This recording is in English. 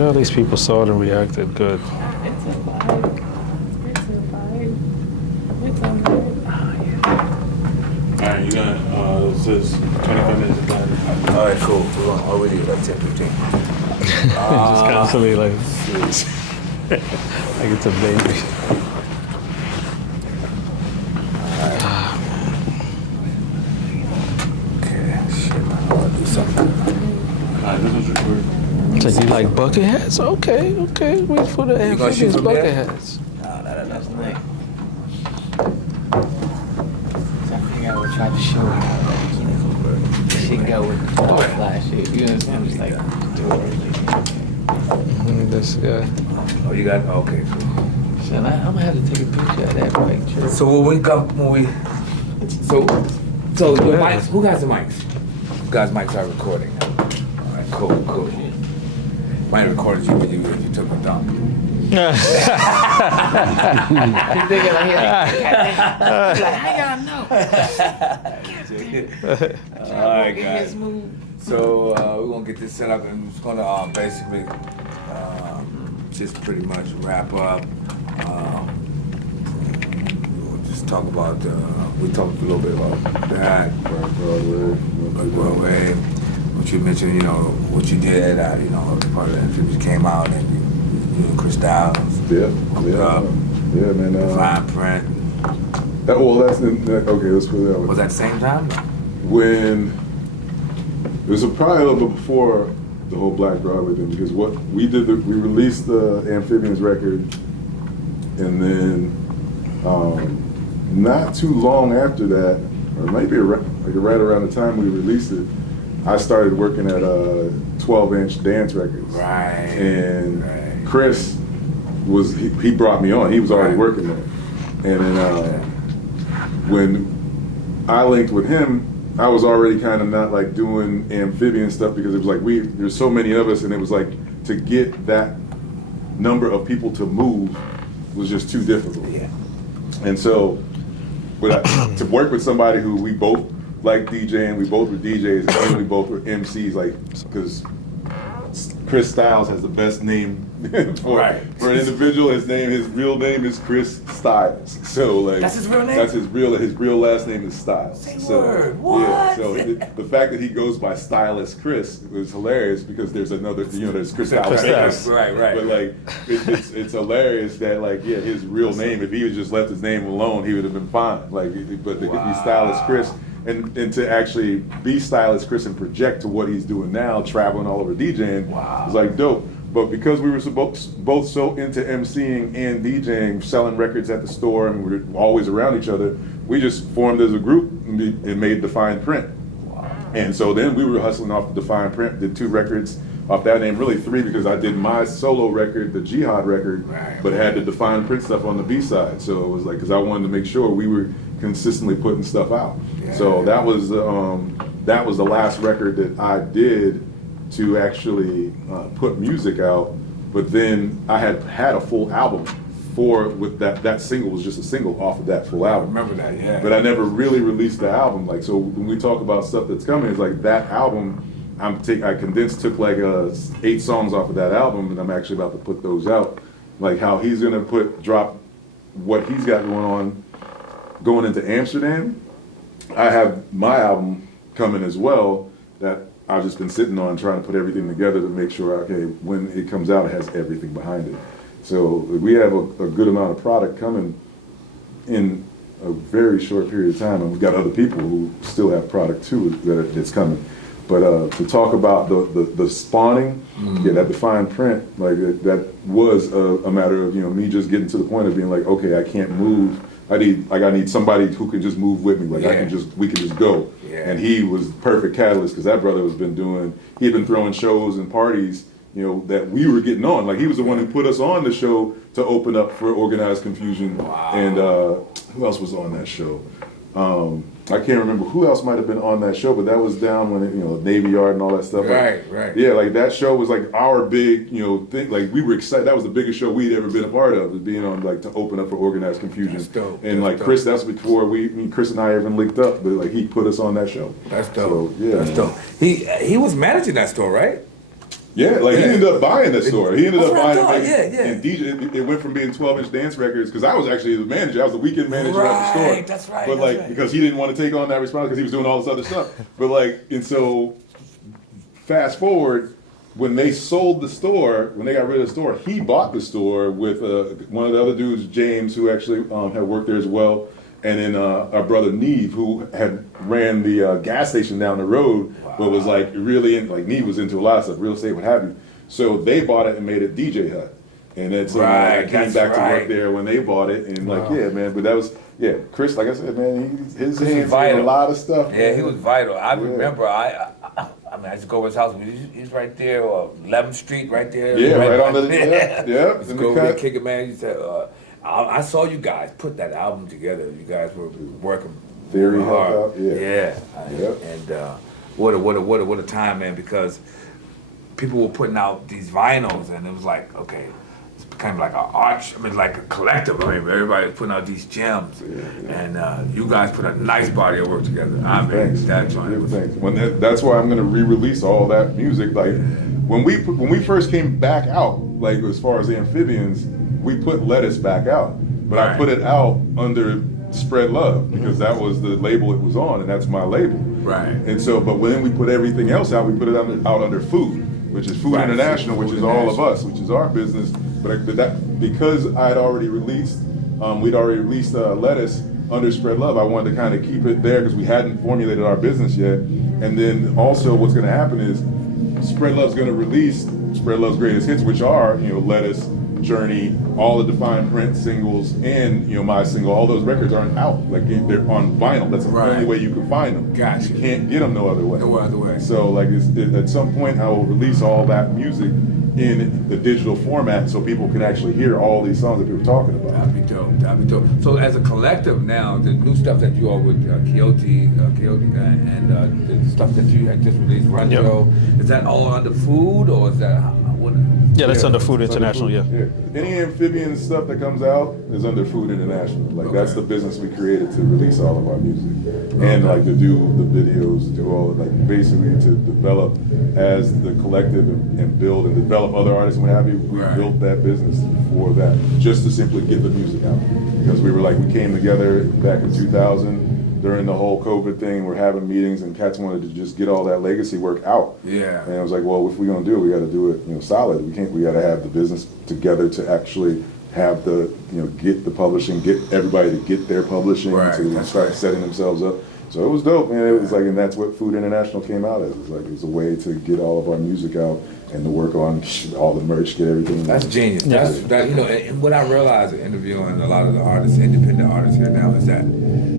At least people saw it and reacted good. It's a vibe. It's a vibe. It's all right. All right, you got, it says 25 minutes of time. All right, cool. We're going already like 10, 15. Just constantly like it's a baby. Okay, shit. I want to do something. All right, this one's recorded. So you like bucket hats? Okay. Wait for the You gonna shoot Amphbns from bucket there? hats. Nah, that's the thing. So I think I would try to show how like, you know, shit go with the butterfly shit. You know what I'm just like do it. This guy. Oh, you got, okay, cool. So I'm gonna have to take a picture of that picture. So when we come, so your mics, who has the mics? Who guys' mics are recording now? All right, cool. Mine recorded you when you took a dump. He's thinking like, how y'all know? All right, guys. So we're gonna get this set up, and it's gonna basically just pretty much wrap up. We'll just talk about. We talked a little bit about that, Broadway. What you mentioned, you know, what you did. You know, part of the Amphbns came out, and you and Chris Styles. Yeah, man. Fine print. Well, that's okay. Let's put it that way. Was that the same time? When it was probably a little bit before the whole Black Broadway thing, because what we did, we released the Amphbns record, and then not too long after that, or maybe right around the time we released it, I started working at 12-inch dance records. Right. And Chris was he brought me on. He was already working there, and then when I linked with him, I was already kind of not like doing Amphbn stuff because it was like there's so many of us, and it was like to get that number of people to move was just too difficult. Yeah. And so, to work with somebody who we both like DJing, we both were DJs, and we both were MCs, like because Chris Styles has the best name for an individual. His real name is Chris Styles. So like that's his real name. That's his real last name is Styles. Say so, word. What? Yeah. So the fact that he goes by Stylist Chris was hilarious because there's another, there's Chris Styles. Right. But like it's hilarious that like his real name. If he had just left his name alone, he would have been fine. Like but to be Stylist Chris. And to actually be Stylist Chris and project to what he's doing now, traveling all over DJing, is like dope. But because we were both so into MCing and DJing, selling records at the store, and we were always around each other, we just formed as a group and made Defined Print. Wow. And so then we were hustling off the Defined Print, did 2 records off that name, really 3 because I did my solo record, the Jihad record, but had the Defined Print stuff on the B-side. So it was like, because I wanted to make sure we were consistently putting stuff out. Yeah. So that was the last record that I did to actually put music out. But then I had a full album with that single was just a single off of that full album. I remember that, yeah. But I never really released the album. Like, so when we talk about stuff that's coming, it's like that album. I took like 8 songs off of that album, and I'm actually about to put those out. Like how he's gonna drop what he's got going into Amsterdam. I have my album coming as well that I've just been sitting on trying to put everything together to make sure, okay, when it comes out, it has everything behind it. So we have a good amount of product coming in a very short period of time, and we've got other people who still have product too that's coming. But to talk about the spawning, that Defined Print, like that was a matter of me just getting to the point of being like, okay, I can't move. I need somebody who can just move with me. Like we can just go. Yeah. And he was the perfect catalyst because that brother had been throwing shows and parties, that we were getting on. Like he was the one who put us on the show to open up for Organized Confusion. Wow. And who else was on that show? I can't remember who else might have been on that show, but that was down when Navy Yard and all that stuff. Right. Yeah, like that show was like our big, thing. Like we were excited. That was the biggest show we'd ever been a part of, was being on like to open up for Organized Confusion. That's dope. And like Chris, that's before Chris and I even linked up, but like he put us on that show. That's dope. So, yeah, that's dope. He was managing that store, right? Yeah, like he Yeah. ended up buying the store. He ended That's up what I buying thought, it. yeah. And DJ, it went from being 12-inch dance records, because I was actually the manager. I was the weekend manager of the store. Right, that's right, But that's like, right. because he didn't want to take on that responsibility because he was doing all this other stuff. But like, and so fast forward, when they sold the store, when they got rid of the store, he bought the store with one of the other dudes, James, who actually had worked there as well, and then our brother Neve, who had ran the gas station down the road, but was like really like Neve was into a lot of stuff, real estate, what have you. So they bought it and made it DJ Hut, and then so I Right, came that's back to right. work there when they bought it, and like yeah, man. But that was Chris, like I said, man, his Chris hands was in a vital. lot of stuff. Yeah, man. he was vital. I remember. I mean, I just go over his house. He's right there, 11th Street, right there. Yeah, right by- on the yeah. Just in go the over there, cut. kick it, man. He said, I saw you guys put that album together. You guys were working Theory real hard. helped out, yeah. Yep. And what a time, man! Because people were putting out these vinyls, and it was like, okay, it's became like an arch. I mean, like a collective. I mean, everybody was putting out these gems, and you guys put a nice body of work together. I mean, Thanks. that joint was. Thanks. That's why I'm gonna re-release all that music. Like when we first came back out, like as far as the Amphbns, we put Lettuce back out, but I Right. put it out under Spread Love because that was the label it was on, and that's my label. Right. And so, but when we put everything else out, we put it out under Food, which is Food Right. International, which Food is all of International. us, which is our business. But that because I'd already released, we'd already released Lettuce under Spread Love. I wanted to kind of keep it there because we hadn't formulated our business yet. And then also, what's going to happen is Spread Love's going to release Spread Love's greatest hits, which are Lettuce, Journey, all the Define Print singles, and my single. All those records aren't out. Like they're on vinyl. That's the Right. only way you can find them. Gotcha. You can't get them no other way. No other way. So like at some point, I will release all that music in the digital format so people can actually hear all these songs that we were talking about. That'd be dope. That'd be dope. So as a collective now, the new stuff that you all with Quixote, and the stuff that you had just released, Run Yep. Joe, is that all under Food or is that what? Yeah, that's under Food It's under International. Food. Yeah. Any Amphbn stuff that comes out is under Food International. Like that's the business we created to release all of our music and like to do the videos, to do all like basically to develop as the collective and build and develop other artists and what have you. We Right. built that business for that, just to simply get the music out. Because we were like, we came together back in 2000 during the whole COVID thing. We're having meetings and cats wanted to just get all that legacy work out. Yeah. And I was like, well, if we're gonna do it, we got to do it, solid. We got to have the business together to actually have the, get the publishing, get everybody to get their publishing, Right, to that's start right. setting themselves up. So it was dope, man. It was like, and that's what Food International came out as. It was a way to get all of our music out and to work on all the merch, get everything. That's genius. That's that. And what I realized in interviewing a lot of the artists, independent artists here now, is that